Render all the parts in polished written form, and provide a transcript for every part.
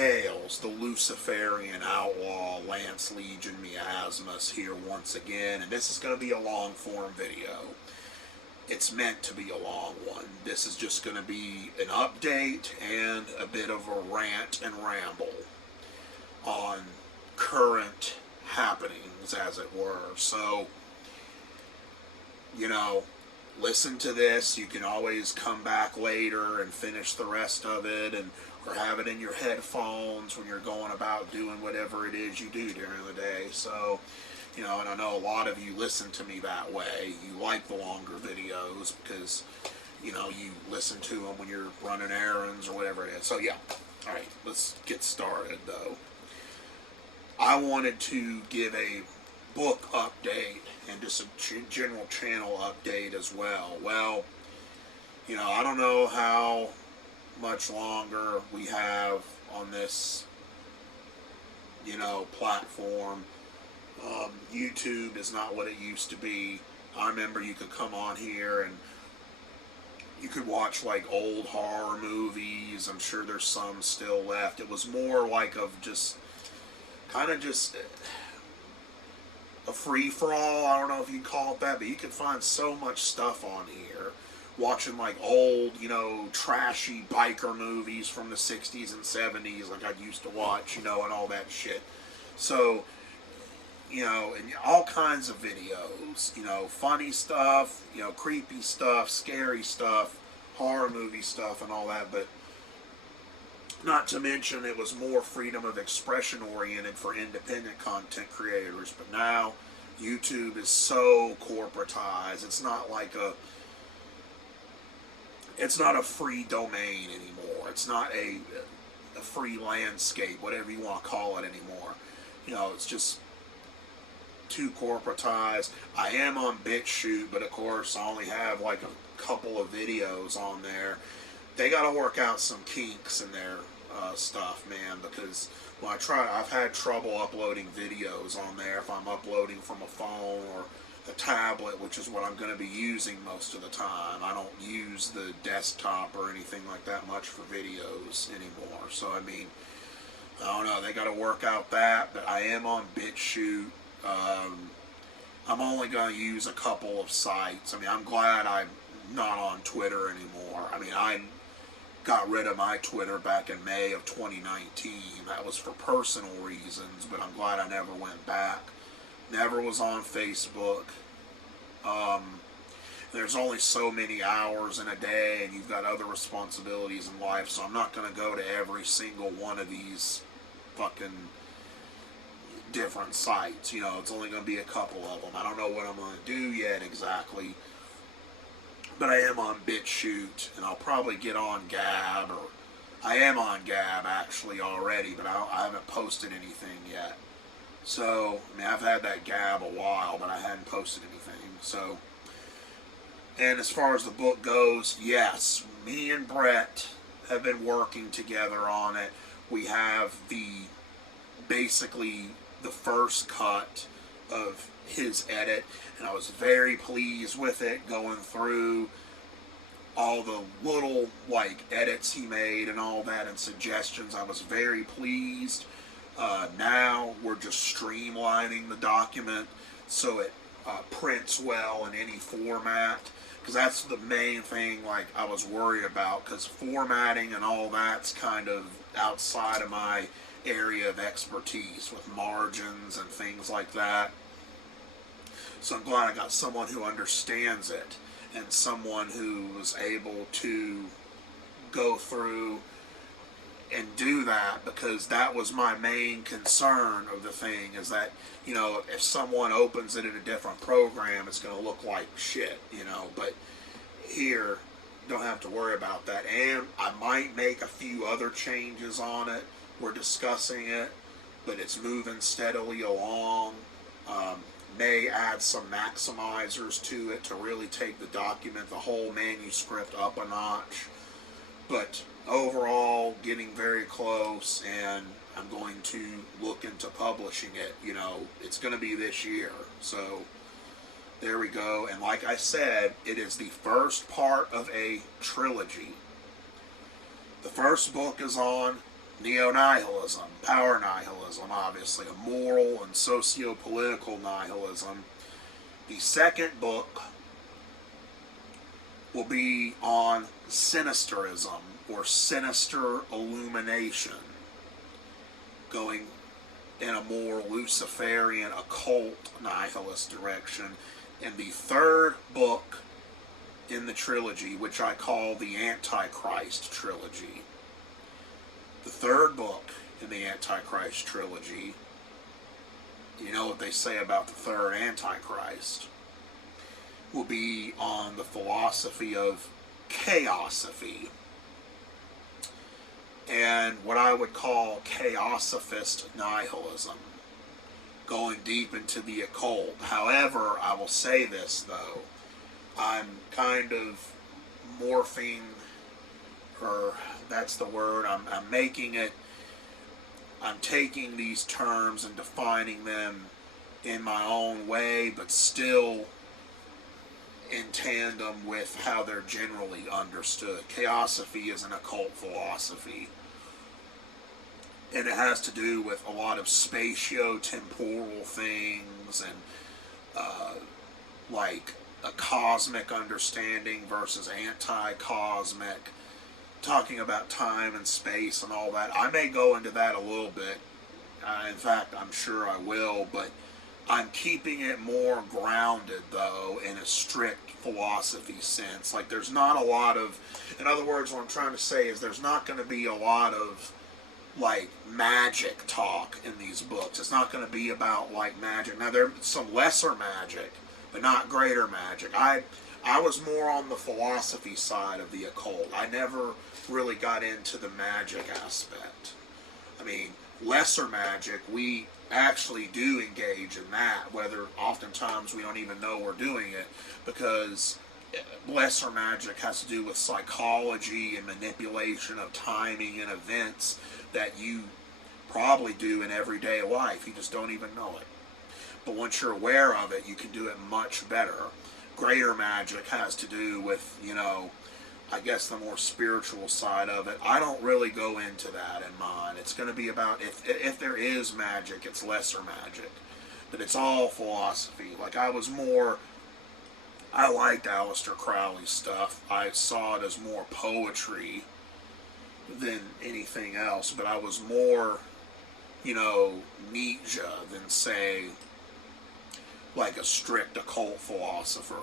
Hails, the Luciferian outlaw Lance Legion Miasmus here once again, and this is going to be a long form video. It's meant to be a long one. This is just going to be an update and a bit of a rant and ramble on current happenings, as it were. So, you know, listen to this. You can always come back later and finish the rest of it, or have it in your headphones when you're going about doing whatever it is you do during the day. So, you know, and I know a lot of you listen to me that way. You like the longer videos because, you know, you listen to them when you're running errands or whatever it is. So, yeah. All right, let's get started, though. I wanted to give a book update and just a general channel update as well. Well, you know, I don't know how much longer we have on this, you know, platform. YouTube is not what it used to be. I remember you could come on here and you could watch like old horror movies. I'm sure there's some still left. It was more like of just kind of just a free-for-all. I don't know if you call it that, but you can find so much stuff on here. Watching like old, you know, trashy biker movies from the 60s and 70s like I used to watch, you know, and all that shit. So, you know, and all kinds of videos, you know, funny stuff, you know, creepy stuff, scary stuff, horror movie stuff and all that, but not to mention it was more freedom of expression oriented for independent content creators. But now YouTube is so corporatized. It's not like it's not a free domain anymore. It's not a free landscape, whatever you want to call it anymore. You know, it's just too corporatized. I am on BitChute, but of course I only have like a couple of videos on there. They got to work out some kinks in their stuff, man, because when I've had trouble uploading videos on there if I'm uploading from a phone or a tablet, which is what I'm going to be using most of the time. I don't use the desktop or anything like that much for videos anymore. So, I mean, I don't know. They got to work out that, but I am on BitChute. I'm only going to use a couple of sites. I mean, I'm glad I'm not on Twitter anymore. I mean, I got rid of my Twitter back in May of 2019. That was for personal reasons, but I'm glad I never went back. Never was on Facebook. There's only so many hours in a day, and you've got other responsibilities in life, so I'm not going to go to every single one of these fucking different sites. You know, it's only going to be a couple of them. I don't know what I'm going to do yet exactly, but I am on BitChute, and I'll probably get on Gab, or I am on Gab actually already, but I haven't posted anything yet. So, I mean, I've had that Gab a while, but I hadn't posted anything. So, and as far as the book goes, yes, me and Brett have been working together on it. We have basically the first cut of his edit, and I was very pleased with it, going through all the little like edits he made and all that and suggestions. I was very pleased. Now we're just streamlining the document so it prints well in any format, because that's the main thing like I was worried about, because formatting and all that's kind of outside of my area of expertise with margins and things like that. So I'm glad I got someone who understands it and someone who was able to go through and do that, because that was my main concern of the thing, is that, you know, if someone opens it in a different program, it's going to look like shit, you know. But here, don't have to worry about that. And I might make a few other changes on it. We're discussing it, but it's moving steadily along. May add some maximizers to it to really take the document, the whole manuscript, up a notch. But overall, getting very close, and I'm going to look into publishing it. You know, it's going to be this year. So there we go. And like I said, it is the first part of a trilogy. The first book is on neo-nihilism, power nihilism, obviously, a moral and socio-political nihilism. The second book will be on sinisterism, or sinister illumination, going in a more Luciferian, occult, nihilist direction. And the third book in the trilogy, which I call the Antichrist trilogy, the third book in the Antichrist trilogy, you know what they say about the third Antichrist, will be on the philosophy of chaosophy, and what I would call chaosopist nihilism, going deep into the occult. However, I will say this though, I'm kind of morphing, or that's the word, I'm making it, I'm taking these terms and defining them in my own way, but still in tandem with how they're generally understood. Chaosophy is an occult philosophy, and it has to do with a lot of spatio-temporal things, and like a cosmic understanding versus anti-cosmic, talking about time and space and all that. I may go into that a little bit. In fact, I'm sure I will, but I'm keeping it more grounded, though, in a strict philosophy sense. Like, there's not a lot of, in other words, what I'm trying to say is there's not going to be a lot of, like, magic talk in these books. It's not going to be about, like, magic. Now, there's some lesser magic, but not greater magic. I was more on the philosophy side of the occult. I never really got into the magic aspect. I mean, lesser magic, we actually do engage in that, whether oftentimes we don't even know we're doing it, because lesser magic has to do with psychology and manipulation of timing and events that you probably do in everyday life. You just don't even know it. But once you're aware of it, you can do it much better. Greater magic has to do with, you know, I guess the more spiritual side of it. I don't really go into that in mine. It's going to be about, if there is magic, it's lesser magic. But it's all philosophy. Like, I liked Aleister Crowley's stuff. I saw it as more poetry than anything else. But I was more, you know, Nietzsche than, say, like a strict occult philosopher.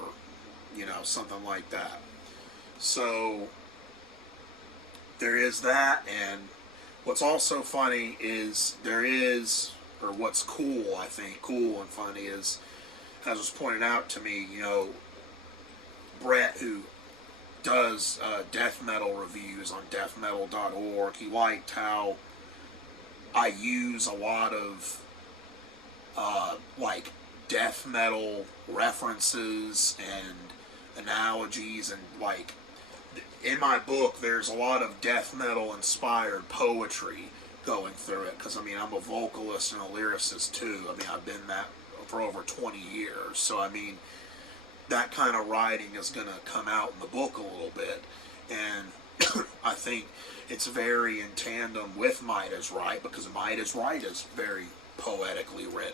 You know, something like that. So there is that, and what's also funny is there is, or what's cool, I think, cool and funny is, as was pointed out to me, you know, Brett, who does death metal reviews on deathmetal.org, he liked how I use a lot of like death metal references and analogies, and like in my book there's a lot of death metal inspired poetry going through it, because I mean, I'm a vocalist and a lyricist too. I mean, I've been that for over 20 years, so I mean, that kind of writing is going to come out in the book a little bit, and I think it's very in tandem with Might is Right, because Might is Right is very poetically written.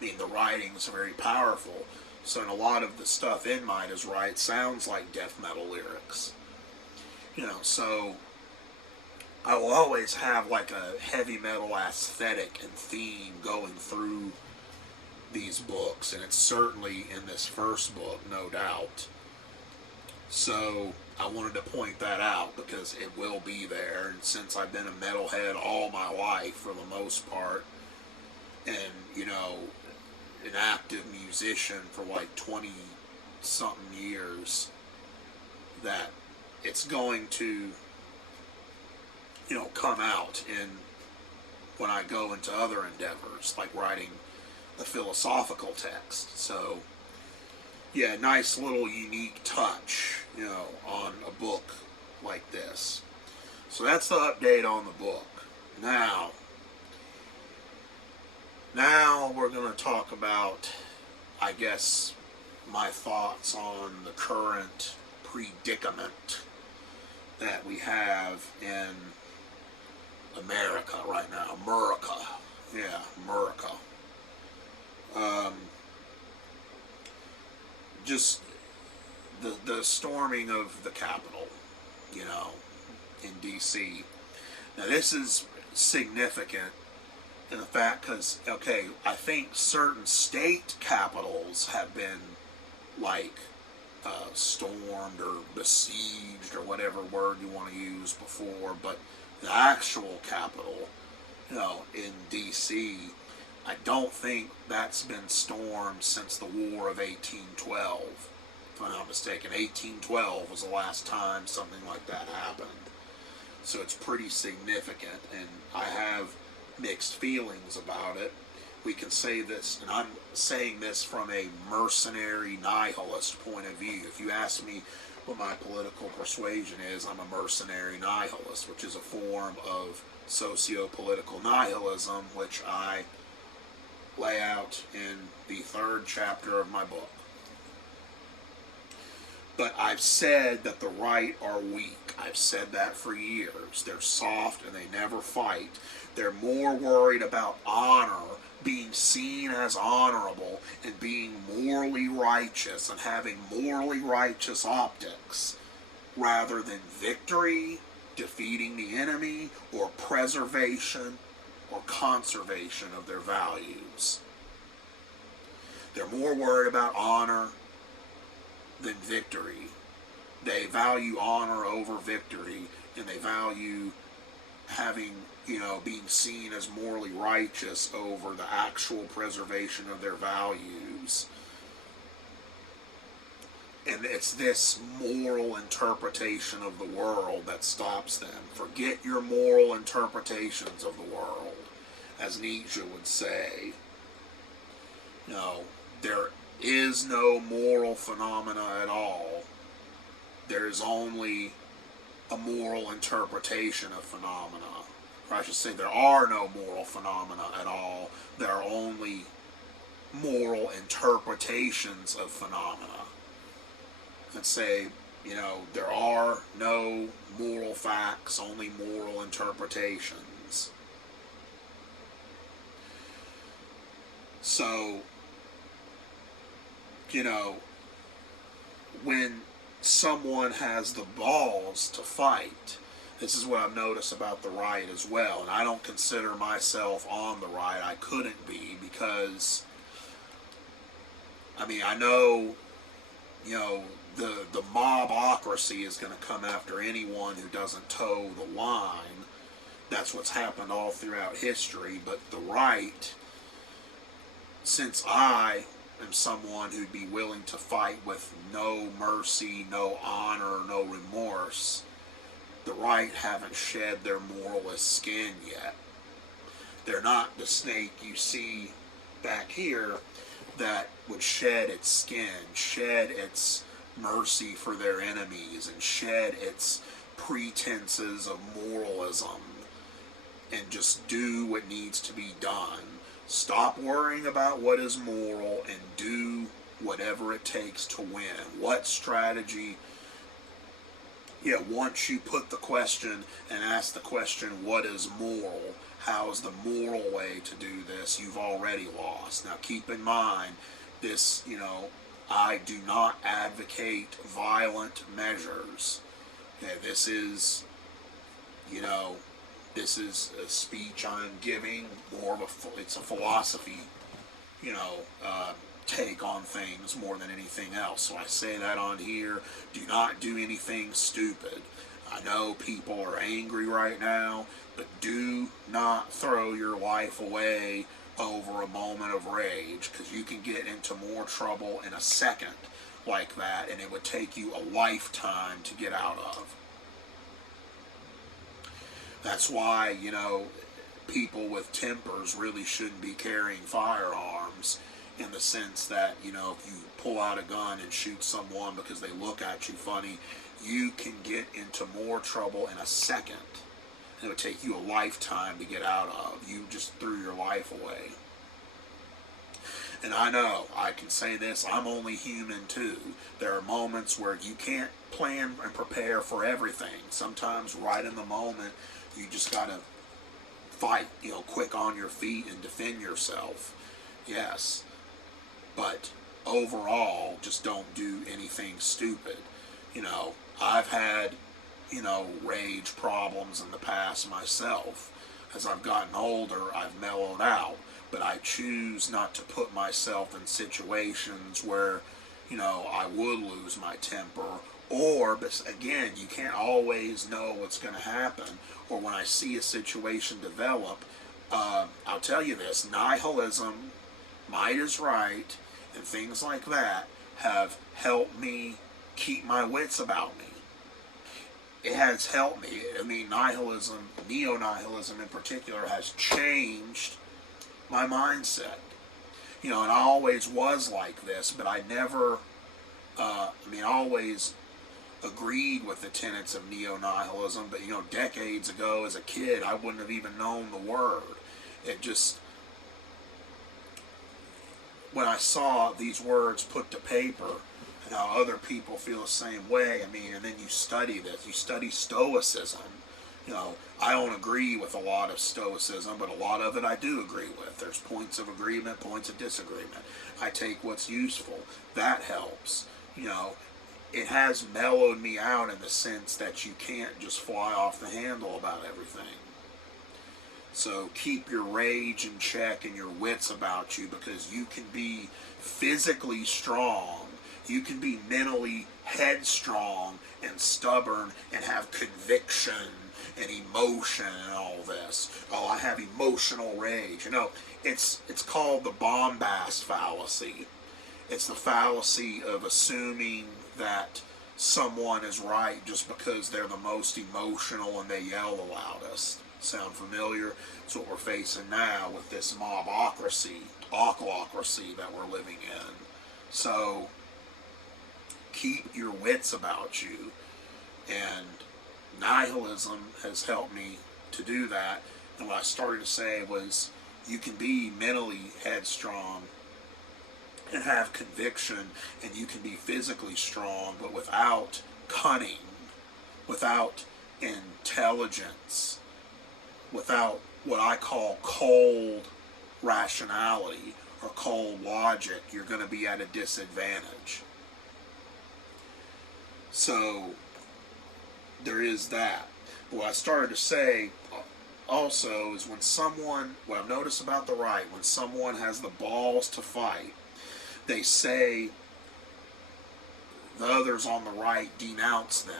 I mean, the writing's very powerful. So in a lot of the stuff in Might is Right sounds like death metal lyrics. You know, so I will always have like a heavy metal aesthetic and theme going through these books, and it's certainly in this first book, no doubt. So I wanted to point that out because it will be there, and since I've been a metalhead all my life for the most part, and, you know, an active musician for like 20 something years, that it's going to, you know, come out in when I go into other endeavors like writing a philosophical text. So yeah, nice little unique touch, you know, on a book like this. So that's the update on the book. Now we're going to talk about, I guess, my thoughts on the current predicament that we have in America right now. America. Yeah, America. Just the storming of the Capitol, you know, in D.C. Now this is significant in the fact because, okay, I think certain state capitals have been like stormed or besieged or whatever word you want to use before, but the actual capital, you know, in D.C., I don't think that's been stormed since the War of 1812. If I'm not mistaken, 1812 was the last time something like that happened. So it's pretty significant, and I have mixed feelings about it. We can say this, and I'm saying this from a mercenary nihilist point of view. If you ask me what my political persuasion is, I'm a mercenary nihilist, which is a form of socio-political nihilism, which I lay out in the 3rd chapter of my book. But I've said that the right are weak. I've said that for years. They're soft and they never fight. They're more worried about honor, being seen as honorable, and being morally righteous and having morally righteous optics, rather than victory, defeating the enemy, or preservation or conservation of their values. They're more worried about honor than victory. They value honor over victory, and they value having, you know, being seen as morally righteous over the actual preservation of their values. And it's this moral interpretation of the world that stops them. Forget your moral interpretations of the world, as Nietzsche would say. No, there is no moral phenomena at all. There is only a moral interpretation of phenomena. Or I should say, there are no moral phenomena at all. There are only moral interpretations of phenomena. Let's say, you know, there are no moral facts, only moral interpretations. So, you know, when someone has the balls to fight, this is what I've noticed about the right as well, and I don't consider myself on the right. I couldn't be, because, I mean, I know, you know, the mobocracy is going to come after anyone who doesn't toe the line. That's what's happened all throughout history. But the right, since I am someone who'd be willing to fight with no mercy, no honor, no remorse, the right haven't shed their moralist skin yet. They're not the snake you see back here that would shed its skin, shed its mercy for their enemies, and shed its pretenses of moralism, and just do what needs to be done. Stop worrying about what is moral and do whatever it takes to win. What strategy? Yeah, once you put the question and ask the question, what is moral? How is the moral way to do this? You've already lost. Now keep in mind, this, you know, I do not advocate violent measures. Okay, this is, you know, this is a speech I'm giving, more of it's a philosophy, you know, take on things more than anything else. So I say that on here. Do not do anything stupid. I know people are angry right now, but do not throw your life away over a moment of rage, because you can get into more trouble in a second like that, and it would take you a lifetime to get out of. That's why, you know, people with tempers really shouldn't be carrying firearms, in the sense that, you know, if you pull out a gun and shoot someone because they look at you funny, you can get into more trouble in a second. It would take you a lifetime to get out of. You just threw your life away. And I know, I can say this, I'm only human too. There are moments where you can't plan and prepare for everything. Sometimes right in the moment, you just gotta fight, quick on your feet and defend yourself. Yes. But overall, just don't do anything stupid. I've had, rage problems in the past myself. As I've gotten older, I've mellowed out. But I choose not to put myself in situations where, I would lose my temper. Or, but again, you can't always know what's going to happen. Or when I see a situation develop, I'll tell you this, nihilism, might is right, and things like that have helped me keep my wits about me. It has helped me. I mean, nihilism, neo-nihilism in particular, has changed my mindset. And I always was like this, but I never, I always agreed with the tenets of neo-nihilism, but decades ago as a kid, I wouldn't have even known the word. It just, when I saw these words put to paper, and how other people feel the same way, and then you study this, you study Stoicism. I don't agree with a lot of Stoicism, but a lot of it I do agree with. There's points of agreement, points of disagreement. I take what's useful. That helps. It has mellowed me out in the sense that you can't just fly off the handle about everything. So keep your rage in check and your wits about you, because you can be physically strong, you can be mentally headstrong and stubborn and have conviction and emotion and all this. Oh, I have emotional rage. It's called the bombast fallacy. It's the fallacy of assuming that someone is right just because they're the most emotional and they yell the loudest. Sound familiar? It's what we're facing now with this mobocracy, ochlocracy that we're living in. So keep your wits about you, and nihilism has helped me to do that. And what I started to say was, you can be mentally headstrong and have conviction, and you can be physically strong, but without cunning, without intelligence, without what I call cold rationality or cold logic, you're going to be at a disadvantage. So there is that. What I started to say also is, when someone, what I've noticed about the right, when someone has the balls to fight, they say the others on the right denounce them.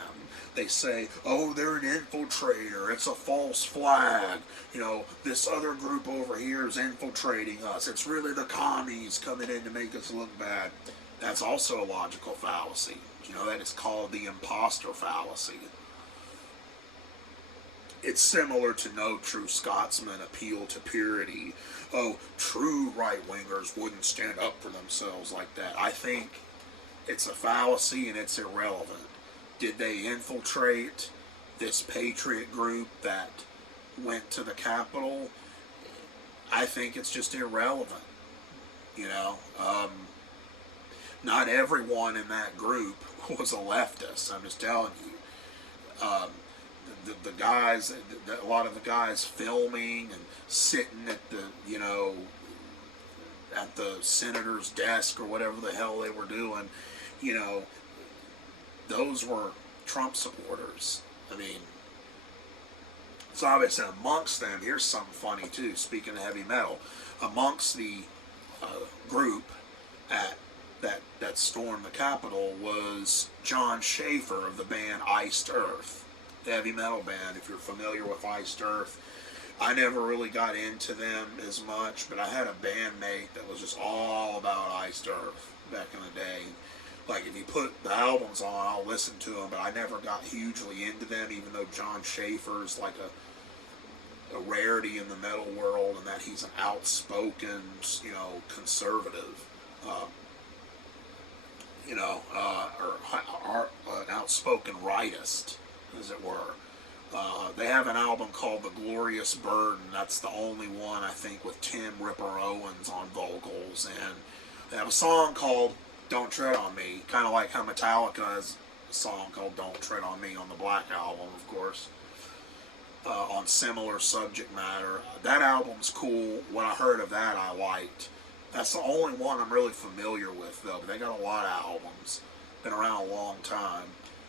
They say, oh, they're an infiltrator, it's a false flag, this other group over here is infiltrating us, it's really the commies coming in to make us look bad. That's also a logical fallacy. That is called the imposter fallacy. It's similar to no true Scotsman appeal to purity. Oh, true right-wingers wouldn't stand up for themselves like that. I think it's a fallacy and it's irrelevant. Did they infiltrate this patriot group that went to the Capitol? I think it's just irrelevant. Not everyone in that group was a leftist. I'm just telling you. The guys, a lot of the guys filming and sitting at the, at the senator's desk or whatever the hell they were doing, those were Trump supporters. So obviously amongst them, here's something funny too, speaking of heavy metal, amongst the group that stormed the Capitol was John Schaefer of the band Iced Earth, the heavy metal band. If you're familiar with Iced Earth, I never really got into them as much, but I had a bandmate that was just all about Iced Earth back in the day. Like, if you put the albums on, I'll listen to them, but I never got hugely into them, even though John Schaefer is like a rarity in the metal world, and that he's an outspoken, conservative, or an outspoken rightist, as it were. They have an album called The Glorious Burden. That's the only one, I think, with Tim Ripper Owens on vocals. And they have a song called Don't Tread on Me, kind of like how Metallica has a song called Don't Tread on Me on the Black Album, of course. on similar subject matter. That album's cool. What I heard of that, I liked. That's the only one I'm really familiar with, though. But they got a lot of albums. Been around a long time.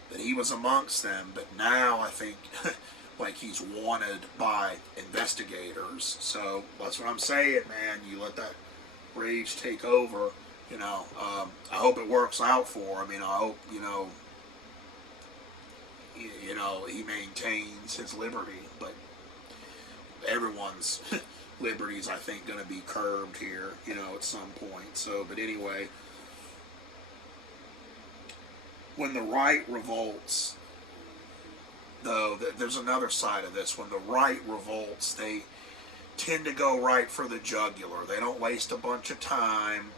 But he was amongst them. But now I think like he's wanted by investigators. So that's what I'm saying, man. You let that rage take over. You know, I hope it works out for him. You know, I hope, you know, he maintains his liberty. But everyone's liberty's, I think, going to be curbed here, you know, at some point. So, but anyway, when the right revolts, though, there's another side of this. When the right revolts, they tend to go right for the jugular. They don't waste a bunch of time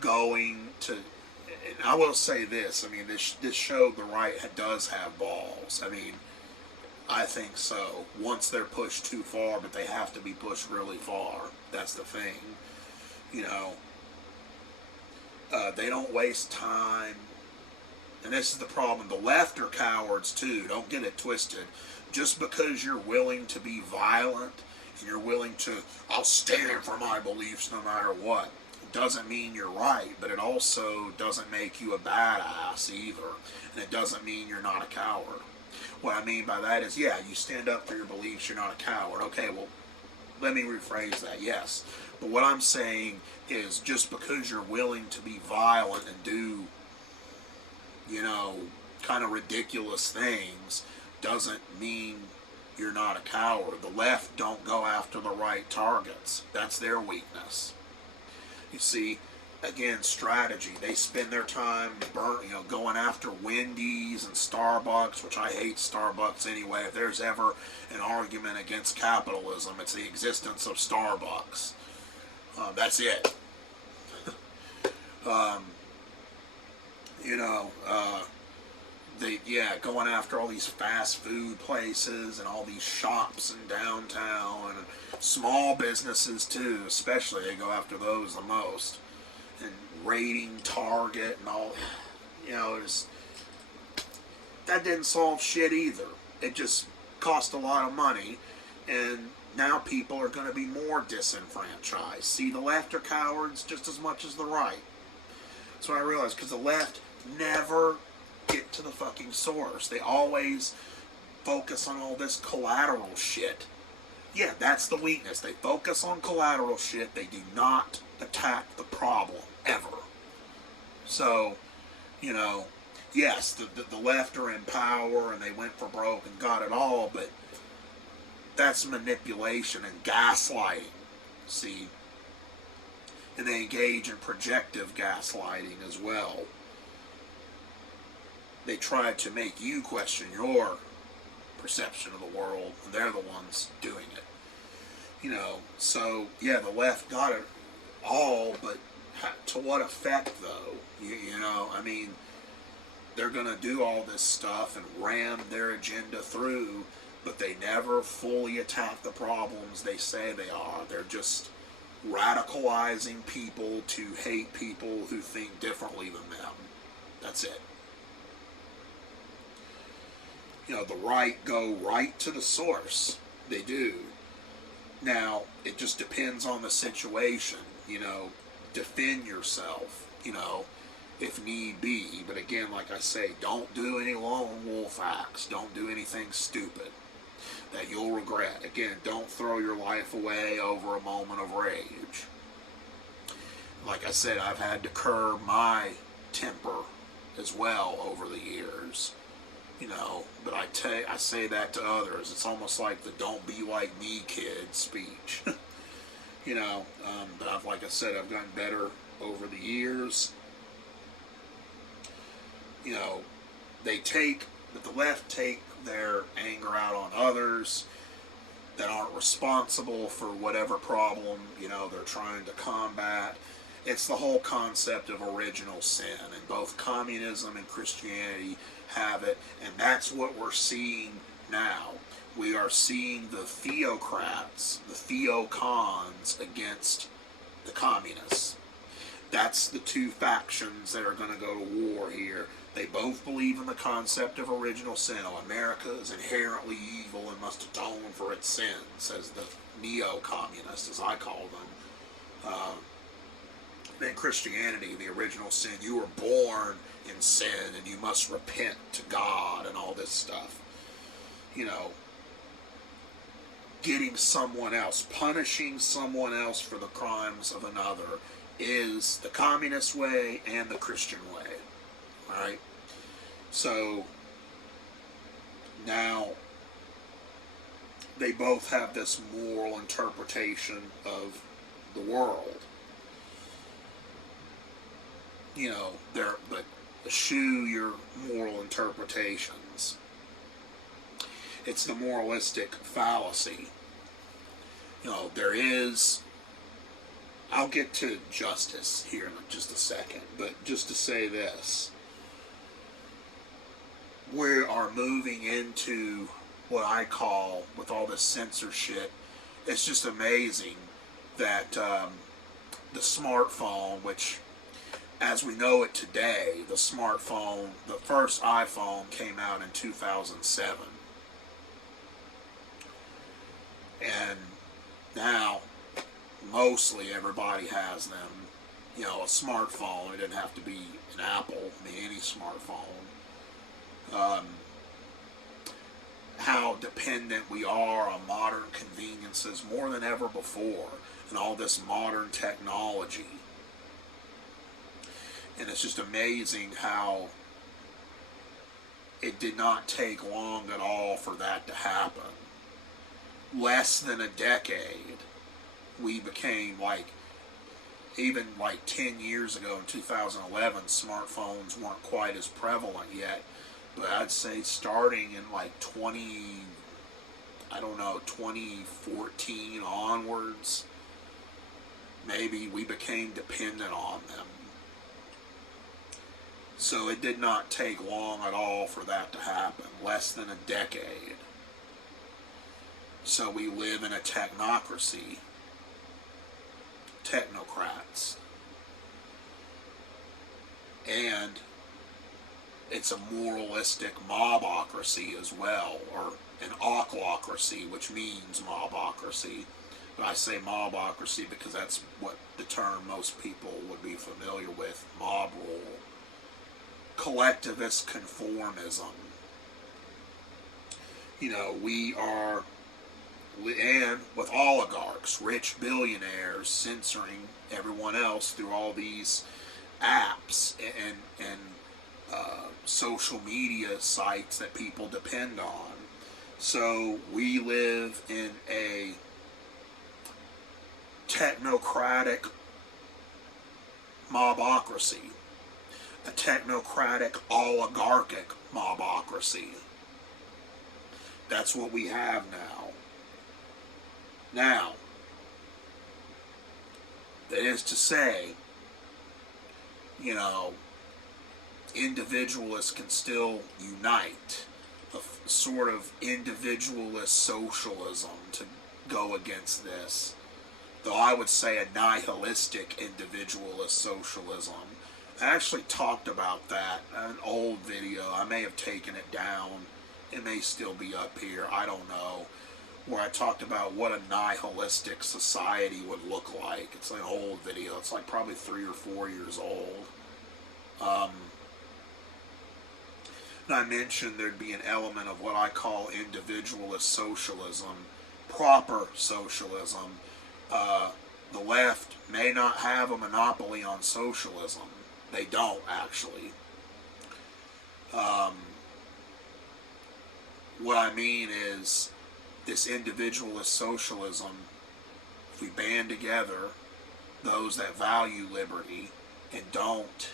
going to. And I will say this. I mean, this show, the right does have balls. I mean, I think so. Once they're pushed too far, but they have to be pushed really far. That's the thing. You know, they don't waste time. And this is the problem. The left are cowards too. Don't get it twisted. Just because you're willing to be violent and you're willing to, I'll stand for my beliefs no matter what, doesn't mean you're right, but it also doesn't make you a badass either. And it doesn't mean you're not a coward. What I mean by that is, yeah, you stand up for your beliefs, you're not a coward. Okay, well, let me rephrase that, yes. But what I'm saying is, just because you're willing to be violent and do, you know, kind of ridiculous things, doesn't mean you're not a coward. The left don't go after the right targets. That's their weakness. You see, again, strategy. They spend their time going after Wendy's and Starbucks, which I hate Starbucks anyway. If there's ever an argument against capitalism, it's the existence of Starbucks. That's it. Going after all these fast food places and all these shops in downtown and small businesses too, especially. They go after those the most. And raiding Target and all, that didn't solve shit either. It just cost a lot of money, and now people are going to be more disenfranchised. See, the left are cowards just as much as the right. That's what I realized, because the left never get to the fucking source. They always focus on all this collateral shit. Yeah, that's the weakness. They focus on collateral shit. They do not attack the problem, ever. So, yes, the left are in power and they went for broke and got it all, but that's manipulation and gaslighting, see? And they engage in projective gaslighting as well. They try to make you question your perception of the world, and they're the ones doing it. So, yeah, the left got it all, but to what effect, though? They're going to do all this stuff and ram their agenda through, but they never fully attack the problems they say they are. They're just radicalizing people to hate people who think differently than them. That's it. The right go right to the source. They do. Now, it just depends on the situation. Defend yourself, if need be. But again, like I say, don't do any lone wolf acts. Don't do anything stupid that you'll regret. Again, don't throw your life away over a moment of rage. Like I said, I've had to curb my temper as well over the years. But I say that to others. It's almost like the "don't be like me, kid" speech. But like I said, I've gotten better over the years. But the left take their anger out on others that aren't responsible for whatever problem, they're trying to combat. It's the whole concept of original sin, and both communism and Christianity have it, and that's what we're seeing now. We are seeing the theocrats, the theocons against the communists. That's the two factions that are going to go to war here. They both believe in the concept of original sin. Oh, America is inherently evil and must atone for its sins, says the neo-communists, as I call them. In Christianity, the original sin, you were born in sin and you must repent to God and all this stuff. You know, getting someone else, punishing someone else for the crimes of another is the communist way and the Christian way. Alright? So, now, they both have this moral interpretation of the world. You know, but eschew your moral interpretations. It's the moralistic fallacy. You know, there is... I'll get to justice here in just a second, but just to say this. We are moving into what I call, with all this censorship, it's just amazing that the smartphone, which, as we know it today, the smartphone, the first iPhone came out in 2007. And now, mostly everybody has them. You know, a smartphone. It didn't have to be an Apple. I mean, any smartphone. How dependent we are on modern conveniences more than ever before, and all this modern technology. And it's just amazing how it did not take long at all for that to happen. Less than a decade, we became like, even like 10 years ago in 2011, smartphones weren't quite as prevalent yet. But I'd say starting in like 2014 onwards, maybe we became dependent on them. So it did not take long at all for that to happen, less than a decade. So we live in a technocracy, technocrats. And it's a moralistic mobocracy as well, or an ochlocracy, which means mobocracy. But I say mobocracy because that's what the term most people would be familiar with, mob rule. Collectivist conformism. You know, we are, and with oligarchs, rich billionaires censoring everyone else through all these apps and social media sites that people depend on. So we live in a technocratic mobocracy, a technocratic oligarchic mobocracy. That's what we have now. Now, that is to say, you know, individualists can still unite, a sort of individualist socialism to go against this. Though I would say a nihilistic individualist socialism. I actually talked about that in an old video. I may have taken it down. It may still be up here. I don't know. Where I talked about what a nihilistic society would look like. It's an old video. It's like probably 3 or 4 years old. And I mentioned there'd be an element of what I call individualist socialism, proper socialism. The left may not have a monopoly on socialism. They don't, actually. What I mean is, this individualist socialism, if we band together, those that value liberty and don't,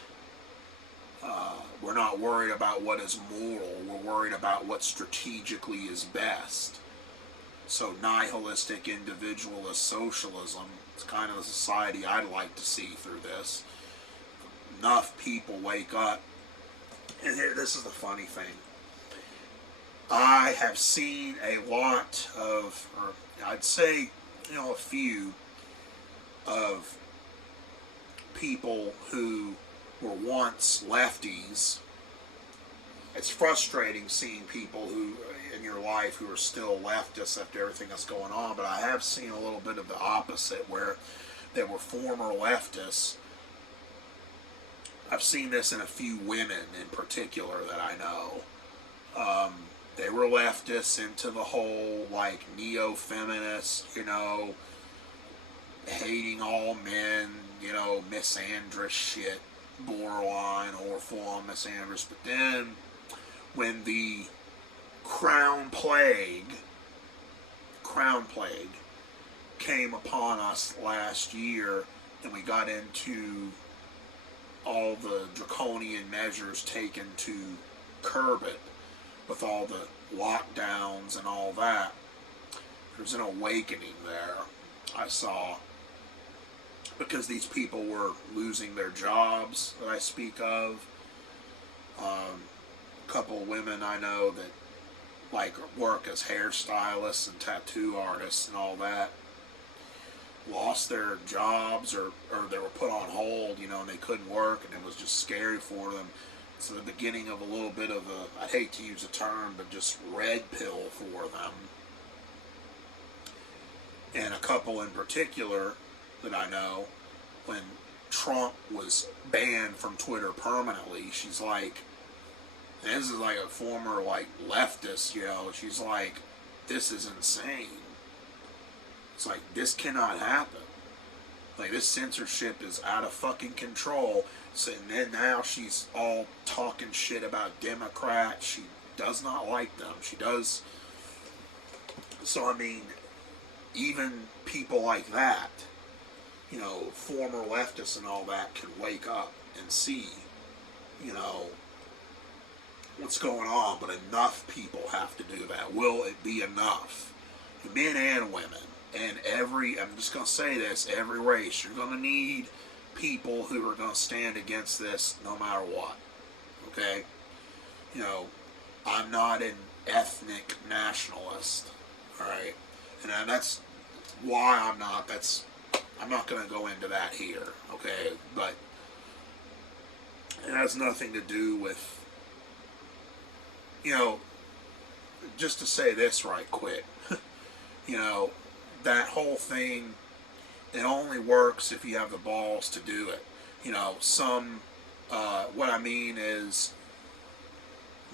we're not worried about what is moral, we're worried about what strategically is best. So nihilistic individualist socialism is kind of the society I'd like to see through this. Enough people wake up, and here, this is the funny thing. I have seen a lot of, or I'd say, you know, a few of people who were once lefties it's frustrating seeing people who in your life who are still leftists after everything that's going on, but I have seen a little bit of the opposite where they were former leftists. I've seen this in a few women in particular that I know. They were leftists into the whole, like, neo-feminist, you know, hating all men, you know, misandrous shit, borderline or full-on misandrous. But then, when the crown plague came upon us last year, and we got into all the draconian measures taken to curb it, with all the lockdowns and all that, there's an awakening there, I saw, because these people were losing their jobs that I speak of. A couple of women I know that like work as hairstylists and tattoo artists and all that lost their jobs, or they were put on hold, you know, and they couldn't work, and it was just scary for them. It's the beginning of a little bit of a, I hate to use a term, but just red pill for them. And a couple in particular that I know, when Trump was banned from Twitter permanently, she's like, and this is like a former like leftist, you know, she's like, this is insane. It's like, this cannot happen. Like, this censorship is out of fucking control. So, and then now she's all talking shit about Democrats. She does not like them. She does. So, I mean, even people like that, you know, former leftists and all that, can wake up and see, you know, what's going on. But enough people have to do that. Will it be enough? Men and women. And I'm just going to say this, every race, you're going to need people who are going to stand against this no matter what. Okay? You know, I'm not an ethnic nationalist. Alright? And that's why I'm not. I'm not going to go into that here. Okay? But it has nothing to do with, you know, just to say this right quick. You know, that whole thing, it only works if you have the balls to do it. You know, what I mean is,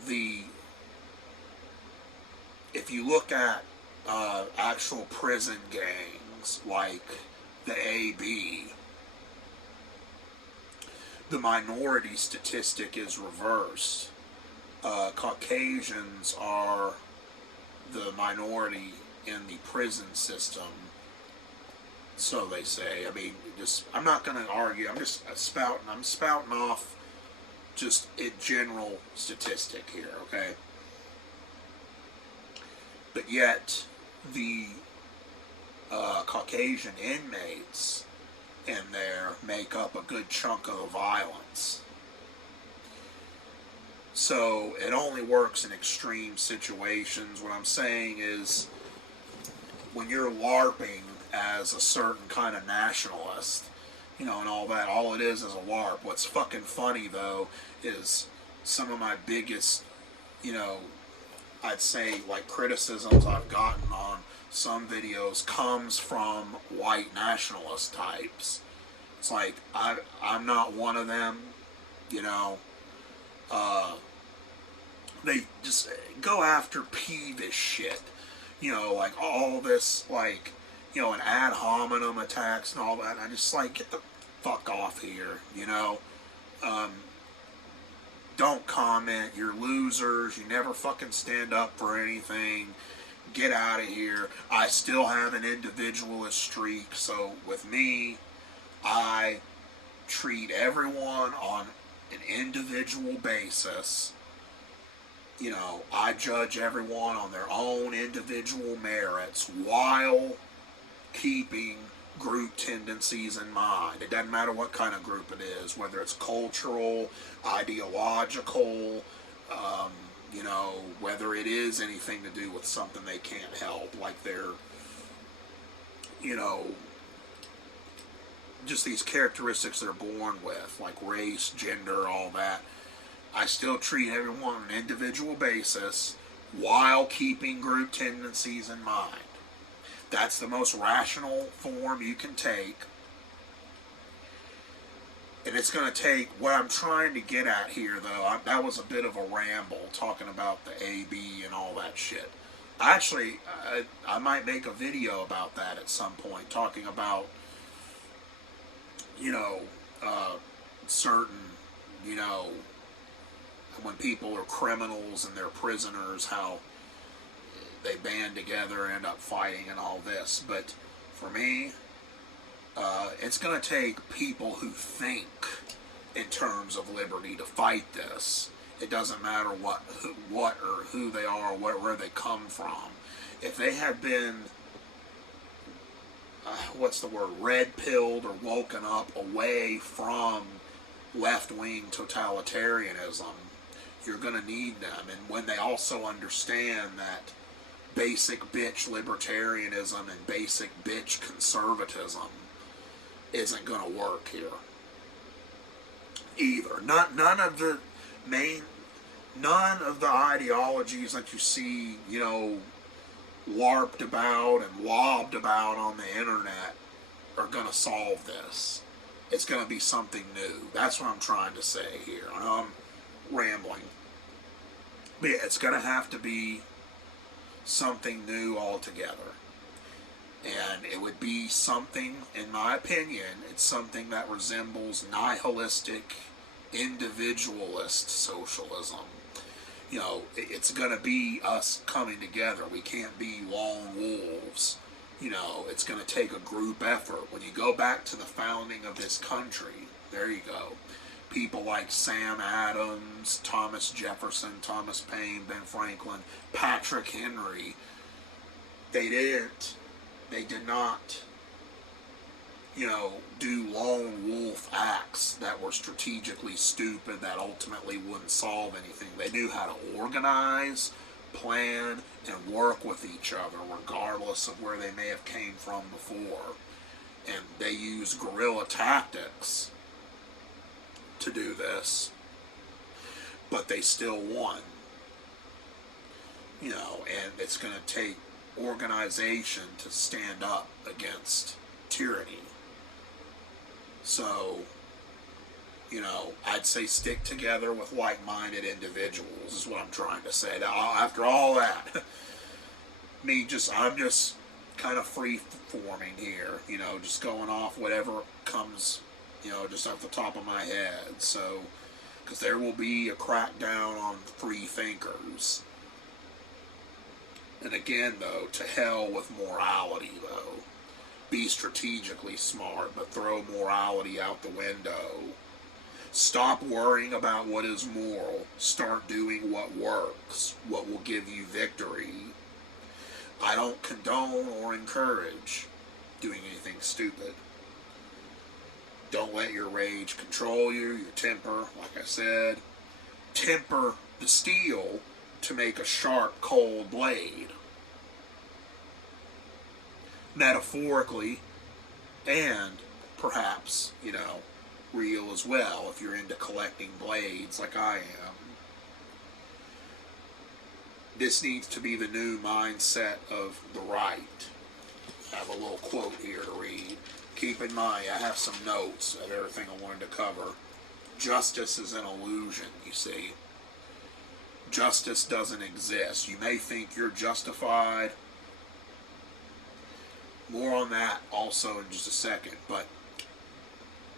if you look at actual prison gangs, like the AB, the minority statistic is reversed. Caucasians are the minority in the prison system, so they say. I mean, I'm not going to argue. I'm spouting off just a general statistic here, okay? But yet, the Caucasian inmates in there make up a good chunk of the violence. So, it only works in extreme situations. What I'm saying is, when you're LARPing as a certain kind of nationalist, you know, and all that, all it is a LARP. What's fucking funny, though, is some of my biggest, you know, I'd say, like, criticisms I've gotten on some videos comes from white nationalist types. It's like, I'm not one of them, you know. They just go after peevish shit. You know, like all this, like, you know, an ad hominem attacks and all that. And I just like, get the fuck off here, you know. Don't comment. You're losers. You never fucking stand up for anything. Get out of here. I still have an individualist streak. So with me, I treat everyone on an individual basis. You know, I judge everyone on their own individual merits while keeping group tendencies in mind. It doesn't matter what kind of group it is, whether it's cultural, ideological, you know, whether it is anything to do with something they can't help, like they're, you know, just these characteristics they're born with, like race, gender, all that. I still treat everyone on an individual basis while keeping group tendencies in mind. That's the most rational form you can take. And it's going to take, what I'm trying to get at here, though, that was a bit of a ramble, talking about the AB and all that shit. Actually, I might make a video about that at some point, talking about, certain, when people are criminals and they're prisoners, how they band together and end up fighting and all this. But for me, it's going to take people who think in terms of liberty to fight this. It doesn't matter what or who they are, or where they come from. If they have been, red-pilled or woken up away from left-wing totalitarianism, you're going to need them. And when they also understand that basic bitch libertarianism and basic bitch conservatism isn't going to work here either. None of the ideologies that you see, LARPed about and lobbed about on the internet are going to solve this. It's going to be something new. That's what I'm trying to say here. I'm rambling. But yeah, it's going to have to be something new altogether. And it would be something, in my opinion, it's something that resembles nihilistic, individualist socialism. It's going to be us coming together. We can't be lone wolves. It's going to take a group effort. When you go back to the founding of this country, there you go. People like Sam Adams, Thomas Jefferson, Thomas Paine, Ben Franklin, Patrick Henry, they did not, do lone wolf acts that were strategically stupid, that ultimately wouldn't solve anything. They knew how to organize, plan, and work with each other, regardless of where they may have came from before. And they used guerrilla tactics to do this, but they still won. And it's going to take organization to stand up against tyranny. So, I'd say stick together with like-minded individuals is what I'm trying to say. Now, after all that, I'm just kind of free-forming here, just going off whatever comes, just off the top of my head. So, because there will be a crackdown on free thinkers. And again, though, to hell with morality, though. Be strategically smart, but throw morality out the window. Stop worrying about what is moral. Start doing what works, what will give you victory. I don't condone or encourage doing anything stupid. Don't let your rage control you, your temper, like I said. Temper the steel to make a sharp, cold blade. Metaphorically, and perhaps, real as well, if you're into collecting blades like I am. This needs to be the new mindset of the right. I have a little quote here to read. Keep in mind, I have some notes of everything I wanted to cover. Justice is an illusion, you see. Justice doesn't exist. You may think you're justified. More on that also in just a second. But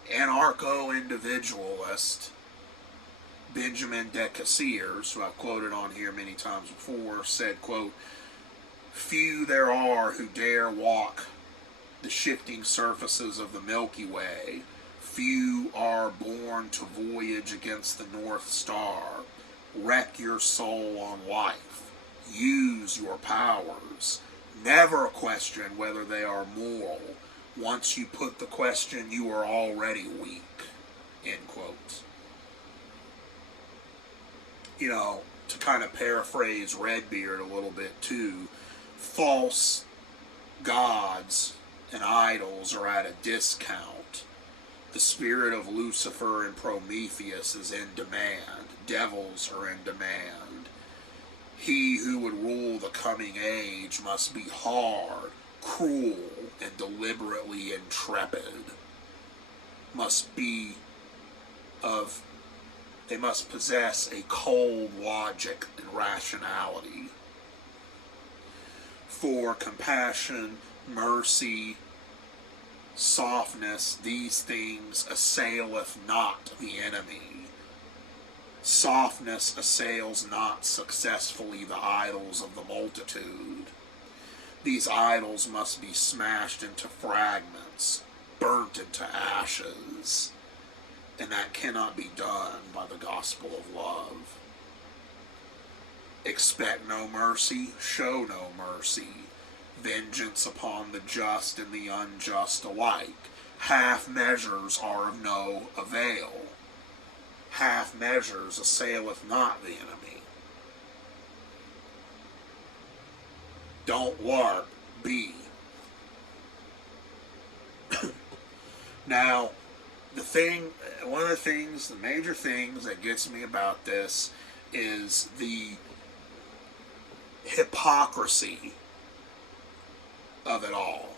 anarcho-individualist Benjamin de Cassiers, who I've quoted on here many times before, said, quote, "Few there are who dare walk the shifting surfaces of the Milky Way. Few are born to voyage against the North Star. Wreck your soul on life. Use your powers. Never question whether they are moral. Once you put the question, you are already weak." End quote. To kind of paraphrase Redbeard a little bit too, false gods and idols are at a discount. The spirit of Lucifer and Prometheus is in demand. Devils are in demand. He who would rule the coming age must be hard, cruel, and deliberately intrepid. They must possess a cold logic and rationality. For compassion, mercy, softness, these things assaileth not the enemy. Softness assails not successfully the idols of the multitude. These idols must be smashed into fragments, burnt into ashes, and that cannot be done by the gospel of love. Expect no mercy, show no mercy. Vengeance upon the just and the unjust alike. Half measures are of no avail. Half measures assaileth not the enemy. Don't LARP, be. Now, one of the major things that gets me about this is the hypocrisy of it all.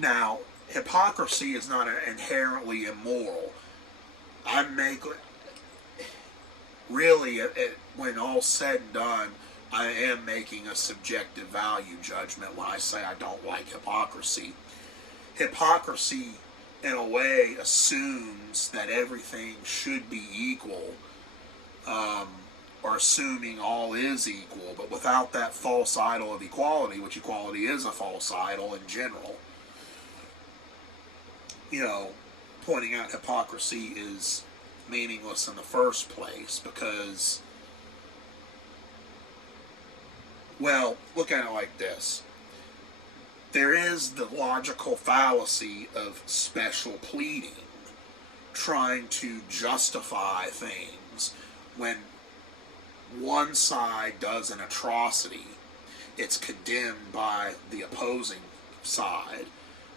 Now, hypocrisy is not inherently immoral. When all's said and done, I am making a subjective value judgment when I say I don't like hypocrisy. Hypocrisy, in a way, assumes that everything should be equal, or assuming all is equal, but without that false idol of equality, which equality is a false idol in general. Pointing out hypocrisy is meaningless in the first place because, well, look at it like this. There is the logical fallacy of special pleading, trying to justify things. When one side does an atrocity, it's condemned by the opposing side.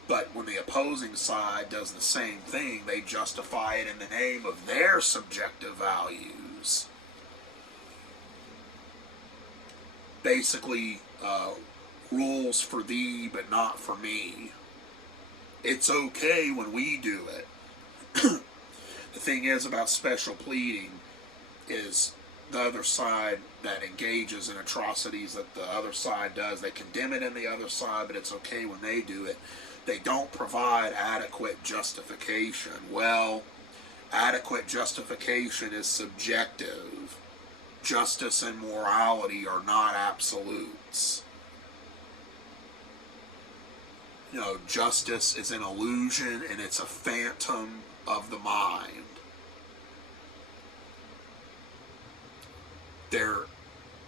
But when the opposing side does the same thing, they justify it in the name of their subjective values. Basically, rules for thee, but not for me. It's okay when we do it. The thing is about special pleading is the other side that engages in atrocities that the other side does, they condemn it in the other side, but it's okay when they do it. They don't provide adequate justification. Well, adequate justification is subjective. Justice and morality are not absolutes. Justice is an illusion and it's a phantom of the mind. There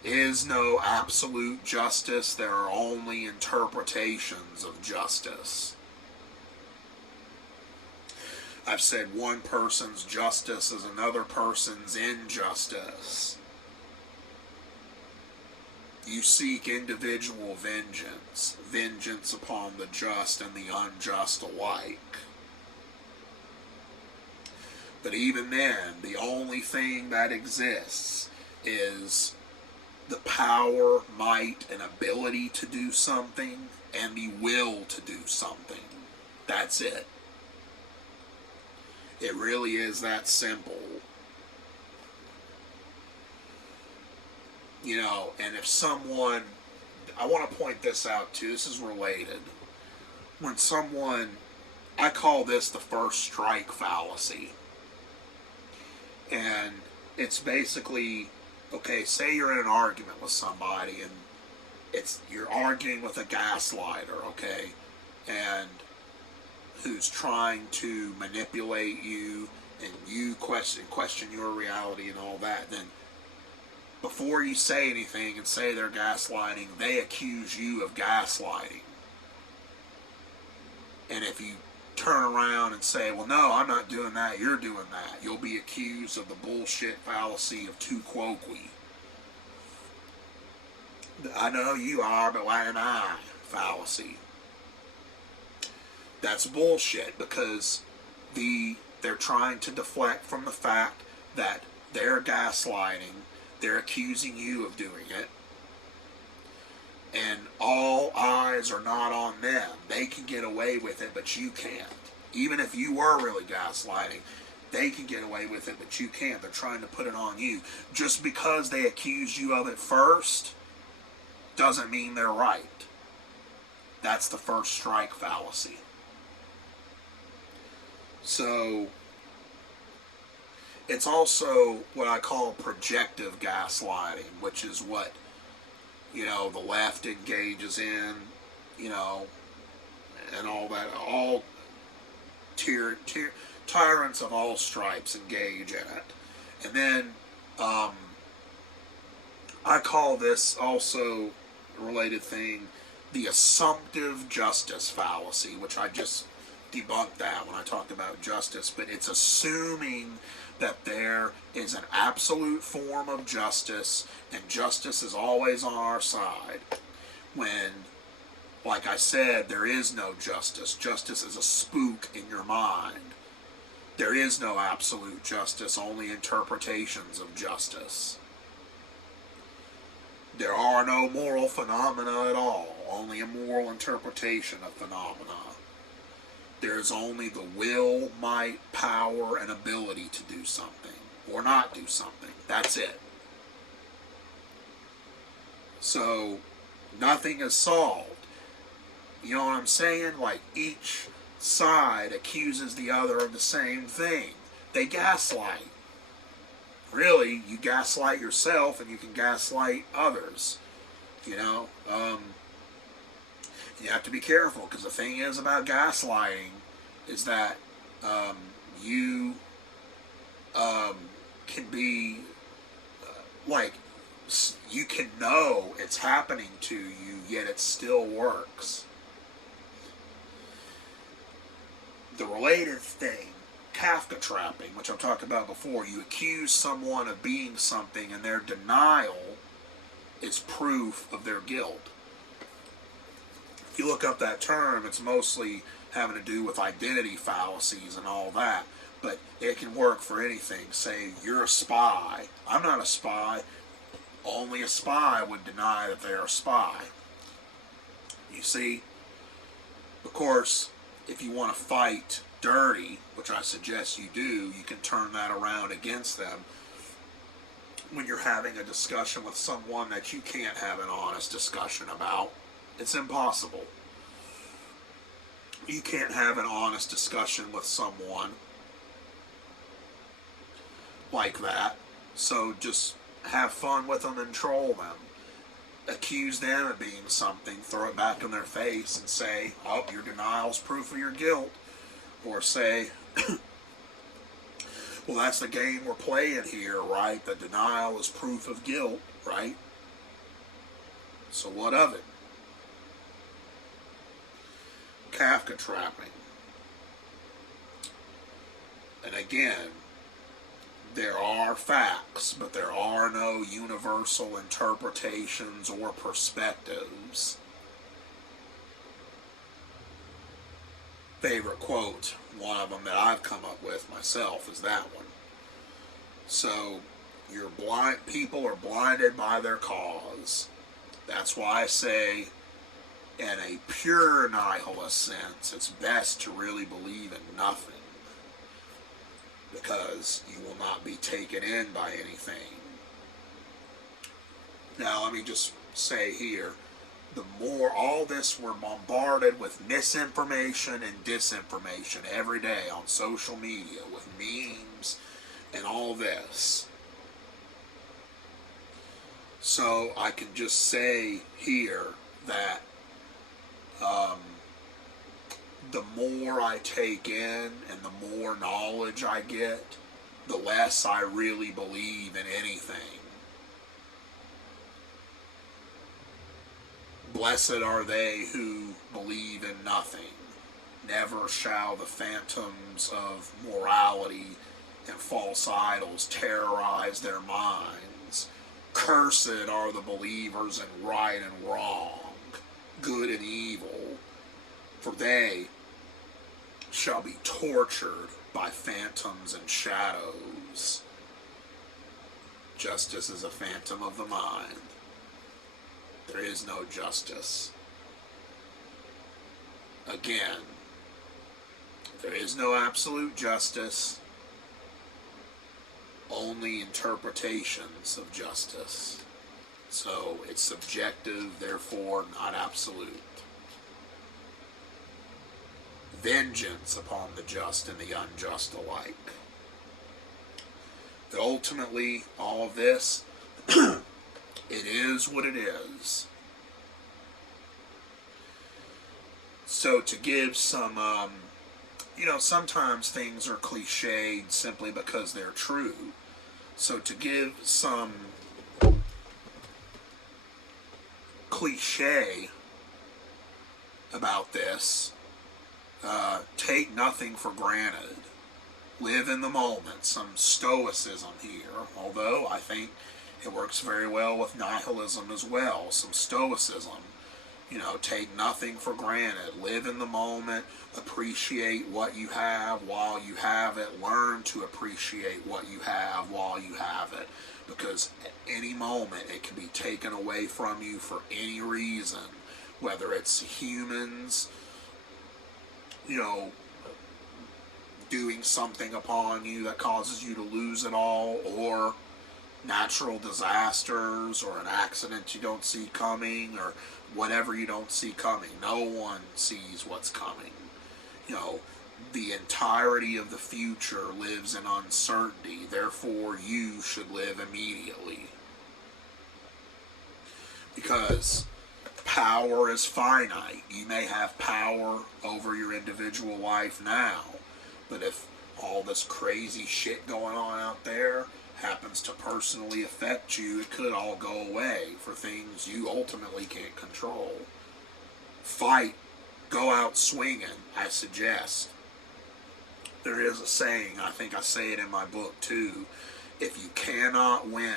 is no absolute justice. There are only interpretations of justice. I've said one person's justice is another person's injustice. You seek individual vengeance, vengeance upon the just and the unjust alike. But even then, the only thing that exists is the power, might, and ability to do something, and the will to do something. That's it. It really is that simple. And if someone, I want to point this out too, this is related. When someone, I call this the first strike fallacy. And it's basically, okay, say you're in an argument with somebody and you're arguing with a gaslighter, okay, and who's trying to manipulate you and you question your reality and all that, then before you say anything and say they're gaslighting, they accuse you of gaslighting. And if you turn around and say, well, no, I'm not doing that, you're doing that, you'll be accused of the bullshit fallacy of tu quoque. I know you are, but why am I? Fallacy. That's bullshit, because the They're trying to deflect from the fact that they're gaslighting. They're accusing you of doing it. And all eyes are not on them. They can get away with it, but you can't. Even if you were really gaslighting, they can get away with it, but you can't. They're trying to put it on you. Just because they accused you of it first doesn't mean they're right. That's the first strike fallacy. So, it's also what I call projective gaslighting, which is what, the left engages in, and all that. All tyrants of all stripes engage in it. And then, I call this also a related thing, the assumptive justice fallacy, which I just debunked that when I talked about justice, but it's assuming that there is an absolute form of justice, and justice is always on our side, when, like I said, there is no justice. Justice is a spook in your mind. There is no absolute justice, only interpretations of justice. There are no moral phenomena at all, only a moral interpretation of phenomena. There is only the will, might, power, and ability to do something, or not do something. That's it. So, nothing is solved. You know what I'm saying? Like, each side accuses the other of the same thing. They gaslight. Really, you gaslight yourself and you can gaslight others. You have to be careful, because the thing is about gaslighting is that you can be you can know it's happening to you, yet it still works. The related thing, Kafka trapping, which I've talked about before, you accuse someone of being something and their denial is proof of their guilt. If you look up that term, it's mostly having to do with identity fallacies and all that, but it can work for anything. Say, you're a spy. I'm not a spy. Only a spy would deny that they're a spy. You see? Of course, if you want to fight dirty, which I suggest you do, you can turn that around against them when you're having a discussion with someone that you can't have an honest discussion about. It's impossible. You can't have an honest discussion with someone like that. So just have fun with them and troll them. Accuse them of being something, throw it back in their face and say, oh, your denial's proof of your guilt. Or say, well, that's the game we're playing here, right? The denial is proof of guilt, right? So what of it? Kafka trapping. And again, there are facts, but there are no universal interpretations or perspectives. Favorite quote, one of them that I've come up with myself, is that one. So, people are blinded by their cause. That's why I say, in a pure nihilist sense, it's best to really believe in nothing, because you will not be taken in by anything. Now, let me just say here, the more all this, we're bombarded with misinformation and disinformation every day on social media with memes and all this. So I can just say here that the more I take in and the more knowledge I get, the less I really believe in anything. Blessed are they who believe in nothing. Never shall the phantoms of morality and false idols terrorize their minds. Cursed are the believers in right and wrong, good and evil, for they shall be tortured by phantoms and shadows. Justice is a phantom of the mind. There is no justice. Again, there is no absolute justice, only interpretations of justice. So it's subjective, therefore not absolute. Vengeance upon the just and the unjust alike. But ultimately, all of this, it is what it is. So to give some, sometimes things are cliched simply because they're true. So to give some cliche about this, take nothing for granted. Live in the moment. Some stoicism here, although I think it works very well with nihilism as well. Some stoicism. Take nothing for granted. Live in the moment. Appreciate what you have while you have it. Learn to appreciate what you have while you have it. Because at any moment it can be taken away from you for any reason. Whether it's humans, doing something upon you that causes you to lose it all, or natural disasters, or an accident you don't see coming, or whatever you don't see coming. No one sees what's coming. The entirety of the future lives in uncertainty. Therefore, you should live immediately. Because power is finite. You may have power over your individual life now, but if all this crazy shit going on out there happens to personally affect you, it could all go away for things you ultimately can't control. Fight. Go out swinging, I suggest. There is a saying, I think I say it in my book too, if you cannot win,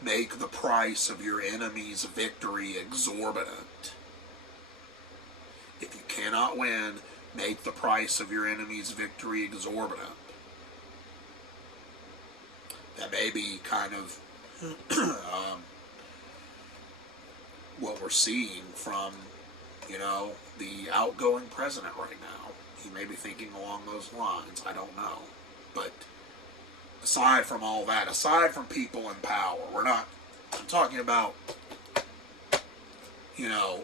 make the price of your enemy's victory exorbitant. If you cannot win, make the price of your enemy's victory exorbitant. That may be kind of what we're seeing from, the outgoing president right now. He may be thinking along those lines. I don't know. But aside from all that, aside from people in power, I'm talking about,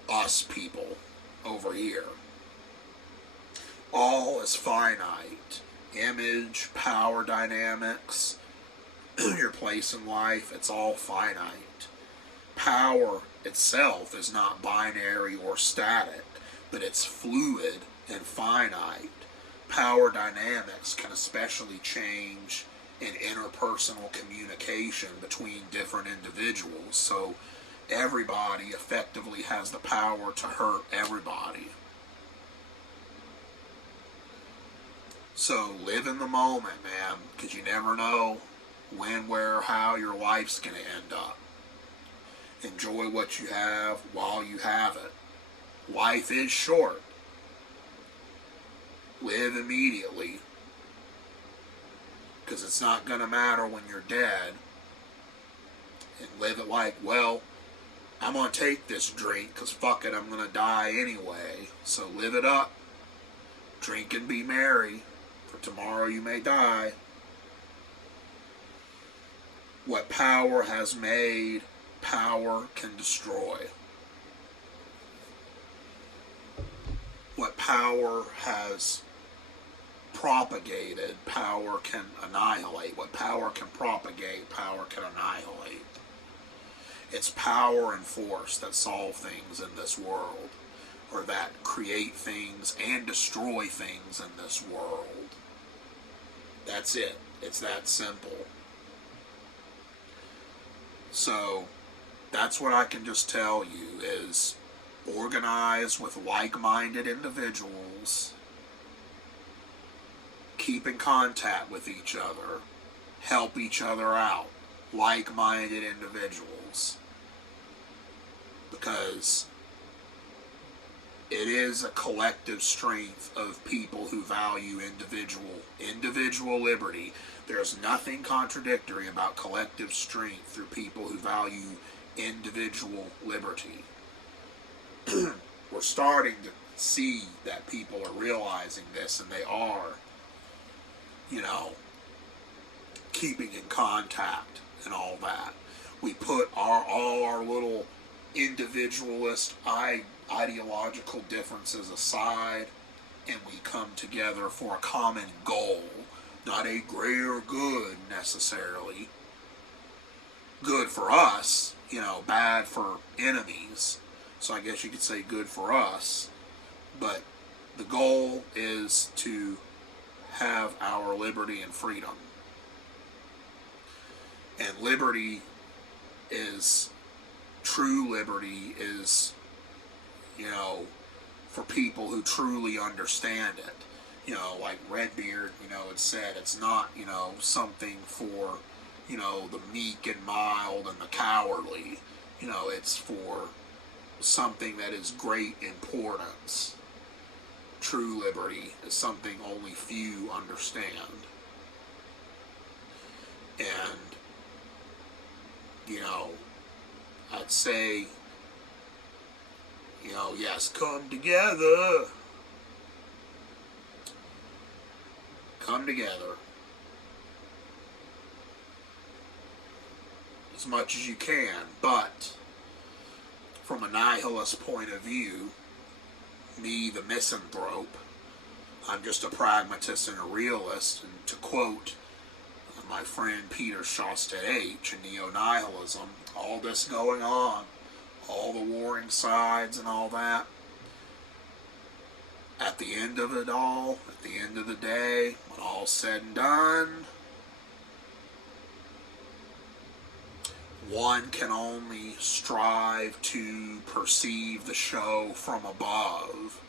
us people over here. All is finite. Image, power dynamics, your place in life, it's all finite. Power itself is not binary or static, but it's fluid and finite. Power dynamics can especially change in interpersonal communication between different individuals. So everybody effectively has the power to hurt everybody. So live in the moment, man, because you never know when, where, how your life's going to end up. Enjoy what you have while you have it. Life is short. Live immediately. Because it's not going to matter when you're dead. And live it like, well, I'm going to take this drink because fuck it, I'm going to die anyway. So live it up. Drink and be merry. For tomorrow you may die. What power has made, power can destroy. What power has propagated, power can annihilate. What power can propagate, power can annihilate. It's power and force that solve things in this world, or that create things and destroy things in this world. That's it. It's that simple. So, that's what I can just tell you is organize with like-minded individuals, keep in contact with each other, help each other out, like-minded individuals. Because it is a collective strength of people who value individual liberty. There's nothing contradictory about collective strength through people who value individual liberty. We're starting to see that people are realizing this, and they are, keeping in contact and all that. We put all our little individualist ideological differences aside, and we come together for a common goal. Not a greater good necessarily. Good for us, bad for enemies. So I guess you could say good for us. But the goal is to have our liberty and freedom. And true liberty is, for people who truly understand it. Like Redbeard, had said, it's not, something for, the meek and mild and the cowardly. It's for something that is great importance. True liberty is something only few understand. And, I'd say, yes, come together. Come together as much as you can, but from a nihilist point of view, me, the misanthrope, I'm just a pragmatist and a realist, and to quote my friend Peter Shostak H. in Neo-Nihilism, all this going on, all the warring sides and all that, at the end of it all, at the end of the day, when all's said and done, one can only strive to perceive the show from above.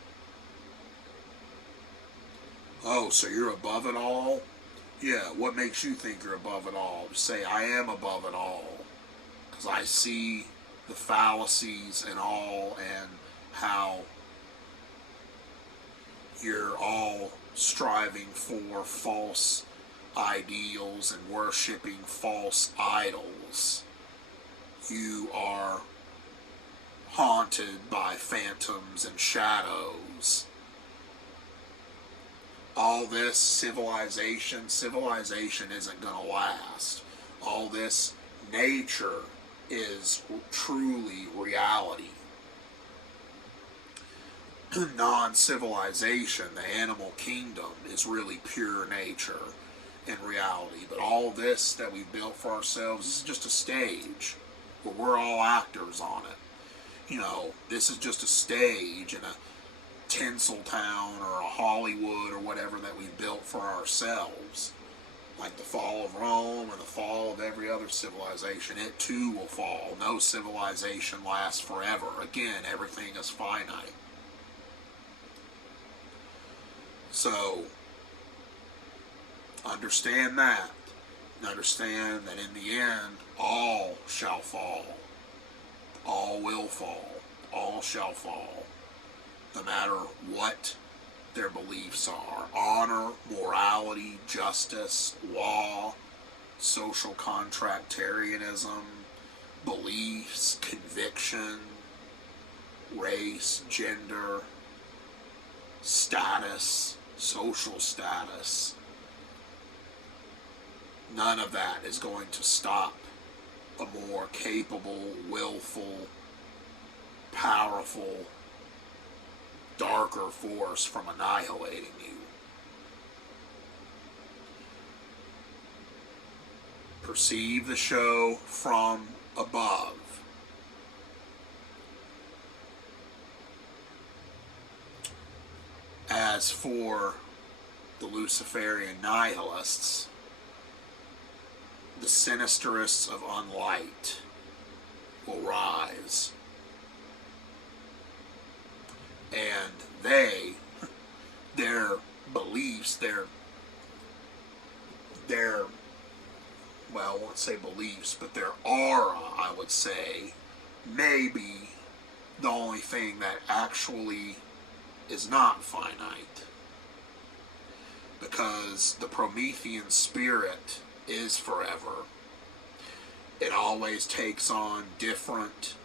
Oh, so you're above it all? Yeah, what makes you think you're above it all? Say, I am above it all. Because I see the fallacies and all, and how you're all striving for false ideals and worshiping false idols. You are haunted by phantoms and shadows. All this civilization isn't going to last. All this nature is truly reality. Non-civilization, the animal kingdom, is really pure nature and reality. But all this that we've built for ourselves is just a stage where we're all actors on it. This is just a stage in a Tinseltown or a Hollywood or whatever that we've built for ourselves. Like the fall of Rome or the fall of every other civilization, it too will fall. No civilization lasts forever. Again, everything is finite. So, understand that. And understand that in the end, all shall fall. All will fall. All shall fall. No matter what their beliefs are. Honor, morality, justice, law, social contractarianism, beliefs, conviction, race, gender, status, social status. None of that is going to stop a more capable, willful, powerful, darker force from annihilating you. Perceive the show from above. As for the Luciferian nihilists, the sinisterists of unlight will rise. And their beliefs, their well, I won't say beliefs, but their aura, I would say, may be the only thing that actually is not finite. Because the Promethean spirit is forever. It always takes on different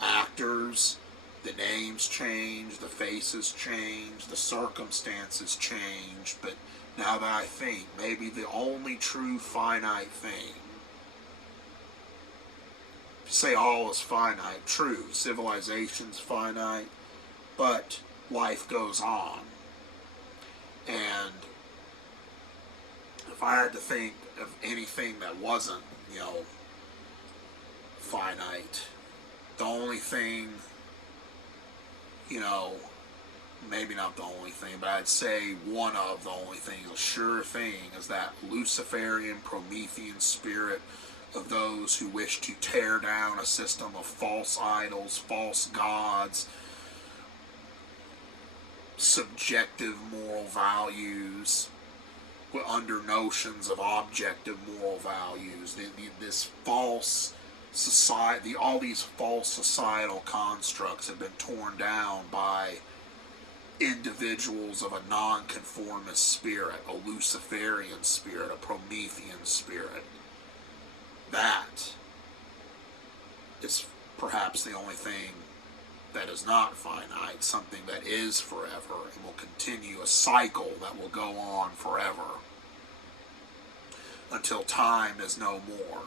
actors. The names change, the faces change, the circumstances change. But now that I think, maybe the only true finite thing, if you say all is finite, true, civilization's finite, but life goes on. And if I had to think of anything that wasn't, finite, the only thing, maybe not the only thing, but I'd say one of the only things, a sure thing, is that Luciferian, Promethean spirit of those who wish to tear down a system of false idols, false gods, subjective moral values under notions of objective moral values. This false society, all these false societal constructs have been torn down by individuals of a nonconformist spirit, a Luciferian spirit, a Promethean spirit. That is perhaps the only thing that is not finite, something that is forever and will continue, a cycle that will go on forever until time is no more.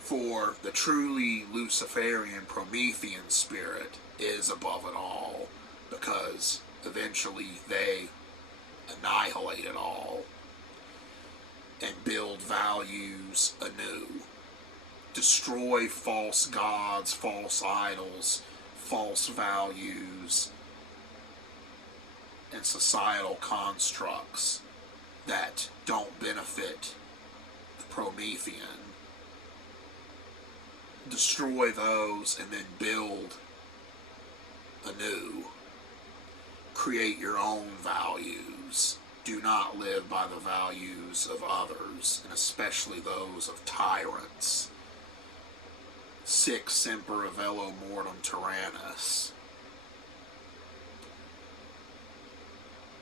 For the truly Luciferian Promethean spirit is above it all, because eventually they annihilate it all and build values anew. Destroy false gods, false idols, false values, and societal constructs that don't benefit the Promethean. Destroy those and then build anew. Create your own values. Do not live by the values of others, and especially those of tyrants. Sic semper avello mortem tyrannus.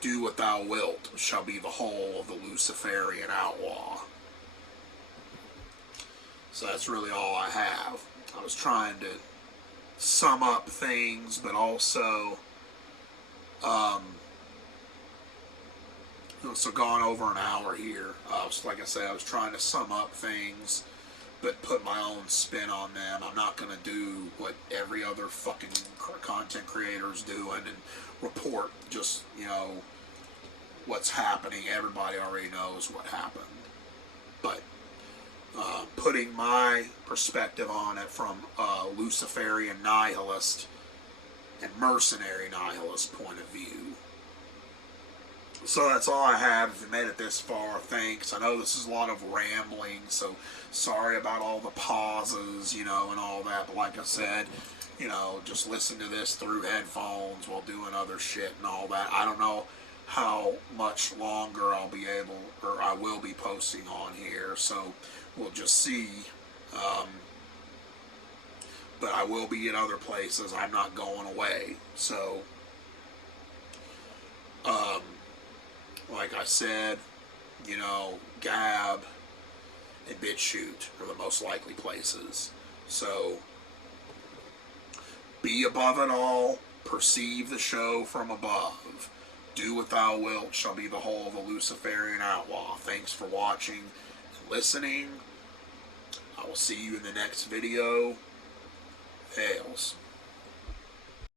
Do what thou wilt shall be the whole of the Luciferian outlaw. So that's really all I have. I was trying to sum up things, but also, so gone over an hour here. Like I say, I was trying to sum up things, but put my own spin on them. I'm not going to do what every other fucking content creator is doing and report just, what's happening. Everybody already knows what happened. But putting my perspective on it from a Luciferian nihilist and mercenary nihilist point of view. So that's all I have. If you made it this far, thanks. I know this is a lot of rambling, so sorry about all the pauses, and all that. But like I said, just listen to this through headphones while doing other shit and all that. I don't know how much longer I'll be able, or I will be posting on here, so we'll just see. But I will be in other places. I'm not going away. So, like I said, Gab and BitChute are the most likely places. So, be above it all. Perceive the show from above. Do what thou wilt shall be the whole of the Luciferian outlaw. Thanks for watching and listening. I will see you in the next video. Hails.